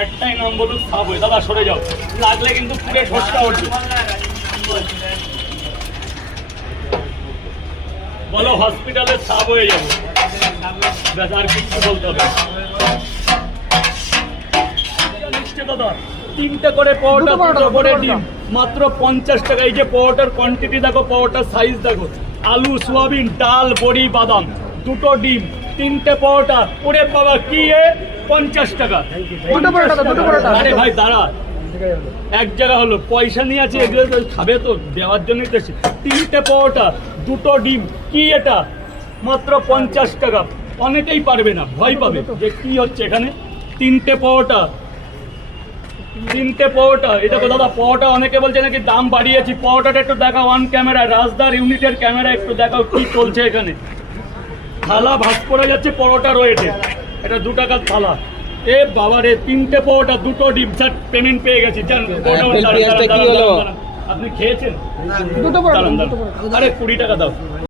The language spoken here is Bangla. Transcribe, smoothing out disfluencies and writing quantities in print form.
একটাই নাম বলুন, সাবওয়ে। দাদা সরে যাও, লাগলে কিন্তু পুরে ঠোঁটটা উঠবে। বলো হসপিটালে সাবওয়ে যাবো, ব্যাস আর কিছু বলতে হবে। দাদা 3টে করে পাওয়াটা, 2টো করে ডিম, মাত্র 50 টাকা। এই যে পাওয়াটার কোয়ান্টিটি দেখো, পাওয়াটার সাইজ দেখো, আলু, সোয়াবিন, ডাল, বড়ি, বাদাম, 2টো ডিম, 3টে পাওয়াটা। ওরে বাবা কি 50 টাকা। আরে ভাই দাঁড়া, এক জায়গা হলো, পয়সা নিয়ে আছে, এগুলো তো খাবে, তো দেওয়ার জন্যই তো। 3টে পাওয়াটা, 2টো ডিম, কি এটা মাত্র 50 টাকা। অনেকেই পারবে না, ভয় পাবে যে কি হচ্ছে এখানে। 3টে পাওয়াটা, 3টে পাওয়াটা। এটা তো দাদা পাওয়াটা অনেকে বলছে নাকি দাম বাড়িয়েছি। পাওয়াটাটা একটু দেখাও অন ক্যামেরা, রাজদার ইউনিটের ক্যামেরা একটু দেখাও কি চলছে এখানে। থালা ভাগ পড়ে যাচ্ছে পরোটা রয়েছে, এটা 2 টাকার থালা। এ বাবা রে, 3টে পাওয়াটা, 2টো ডিম, স্যার পেমেন্ট পেয়ে গেছি। আপনি খেয়েছেন? আরে 20 টাকা দাও।